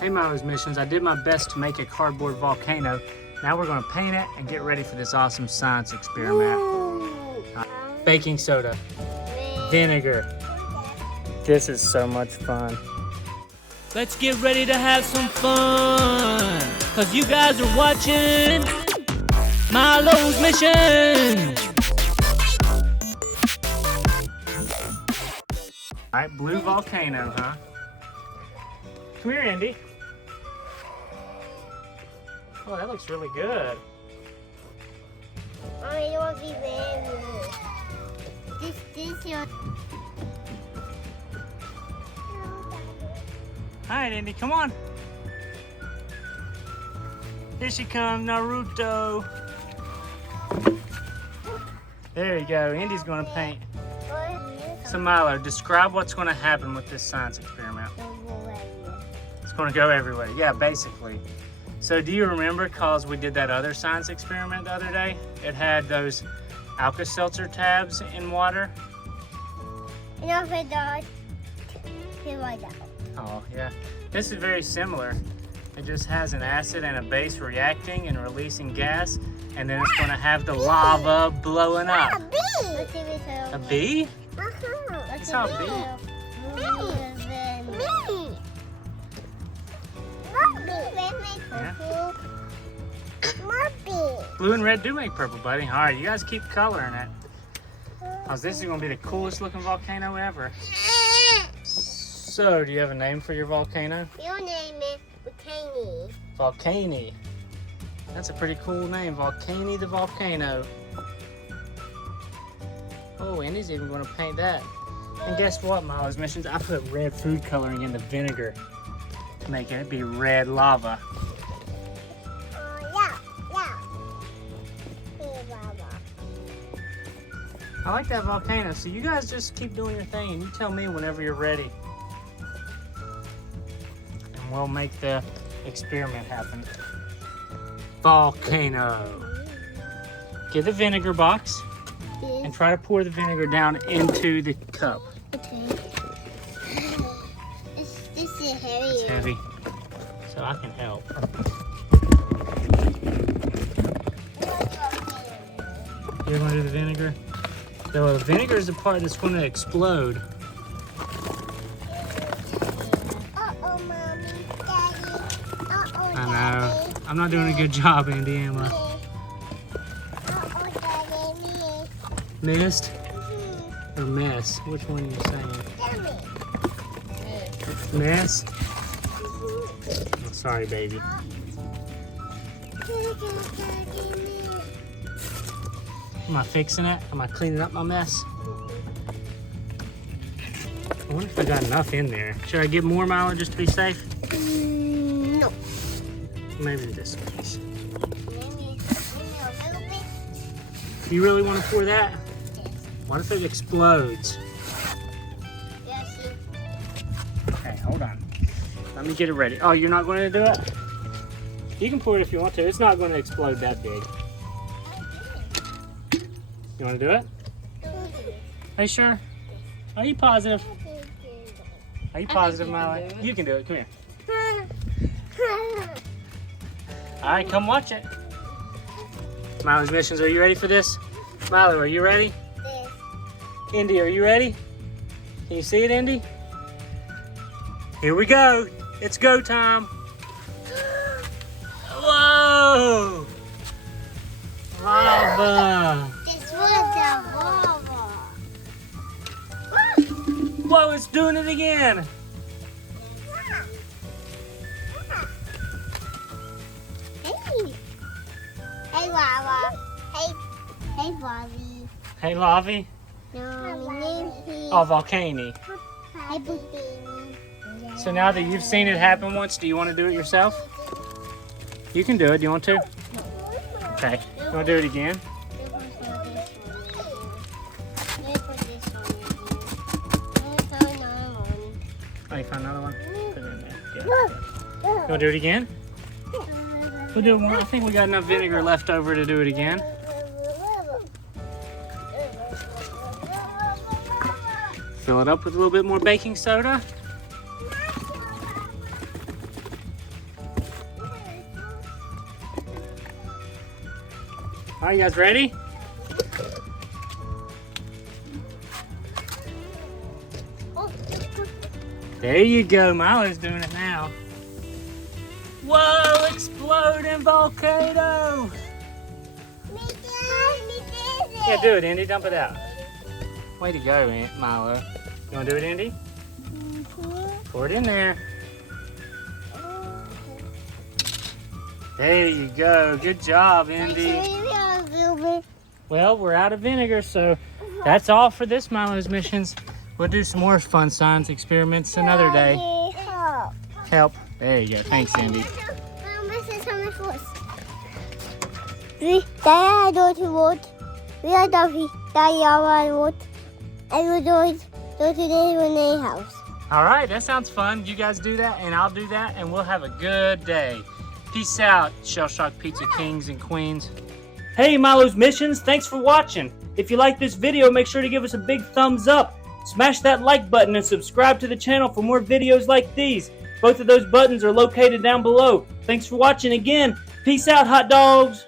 Hey Milo's Missions, I did my best to make a cardboard volcano. Now we're gonna paint it and get ready for this awesome science experiment. Baking soda, vinegar. This is so much fun. Let's get ready to have some fun, cause you guys are watching Milo's Mission. All right, blue volcano, huh? Come here, Indy. Oh, that looks really good. Mommy, it won't be very good. This your... All right, Indy, come on. Here she comes, Naruto. There you go, Indy's gonna paint. So Milo, describe what's gonna happen with this science experiment. It's gonna go everywhere, yeah, basically. So do you remember, cause we did that other science experiment the other day? It had those Alka-Seltzer tabs in water. Enough for that. Here I go. Oh, yeah. This is very similar. It just has an acid and a base reacting and releasing gas, and then it's gonna have the lava blowing up. A bee! A bee? Uh-huh. I saw a bee. Blue and red do make purple, buddy. All right, you guys keep coloring it. Cause this is gonna be the coolest looking volcano ever. So, do you have a name for your volcano? Your name is Volcanic. Volcanic. That's a pretty cool name, Volcanic the volcano. Oh, Indy's even gonna paint that. And guess what, Milo's Missions? I put red food coloring in the vinegar, making it be red lava. I like that volcano. So you guys just keep doing your thing and you tell me whenever you're ready. And we'll make the experiment happen. Volcano. Get the vinegar box and try to pour the vinegar down into the cup. Okay. This is heavy. It's heavy, so I can help. You're gonna do the vinegar? So the vinegar is the part that's going to explode. Uh-oh, Mommy, Daddy. Uh-oh, I know. Daddy. I'm not doing a good job, Indy, am I? Uh-oh, Daddy, Missed? Or mess? Which one are you saying? Mess? Oh, sorry, baby. Am I fixing it? Am I cleaning up my mess? I wonder if I got enough in there. Should I get more, Milo, just to be safe? No. Maybe this much. Maybe a little bit. You really want to pour that? Yes. What if it explodes? Yes. Okay, hold on. Let me get it ready. Oh, you're not going to do it? You can pour it if you want to. It's not going to explode that big. You want to do it? Are you sure? Are you positive? Are you positive, Milo? You can do it. Come here. All right, come watch it. Milo's Missions, are you ready for this? Milo, are you ready? Yes. Indy, are you ready? Can you see it, Indy? Here we go. It's go time. Whoa! Lava! This was the lava. Whoa, it's doing it again! Hey. Hey, lava. Hey, Bobby. Hey, Lavi. No, my name's Pete. Oh, Volcanic. Hey, Baby. So now that you've seen it happen once, do you want to do it yourself? You can do it. Do you want to? Okay. You want to do it again? Oh, you found another one? Put it in there. Good. You want to do it again? We'll do it more. I think we got enough vinegar left over to do it again. Fill it up with a little bit more baking soda. All right, you guys ready? There you go. Milo's doing it now. Whoa, exploding volcano. Yeah, do it, Indy. Dump it out. Way to go, Milo. You want to do it, Indy? Pour it in there. There you go. Good job, Indy. Well, we're out of vinegar, so that's all for this Milo's missions. We'll do some more fun science experiments another day. Help. There you go. Thanks, Indy. We are going to vote. We are Duffy. I vote. I will do it today in the house. All right, that sounds fun. You guys do that, and I'll do that, and we'll have a good day. Peace out, Shell Shock Pizza Kings and Queens. Hey, Milo's Missions, thanks for watching. If you like this video, make sure to give us a big thumbs up. Smash that like button and subscribe to the channel for more videos like these. Both of those buttons are located down below. Thanks for watching again. Peace out, hot dogs.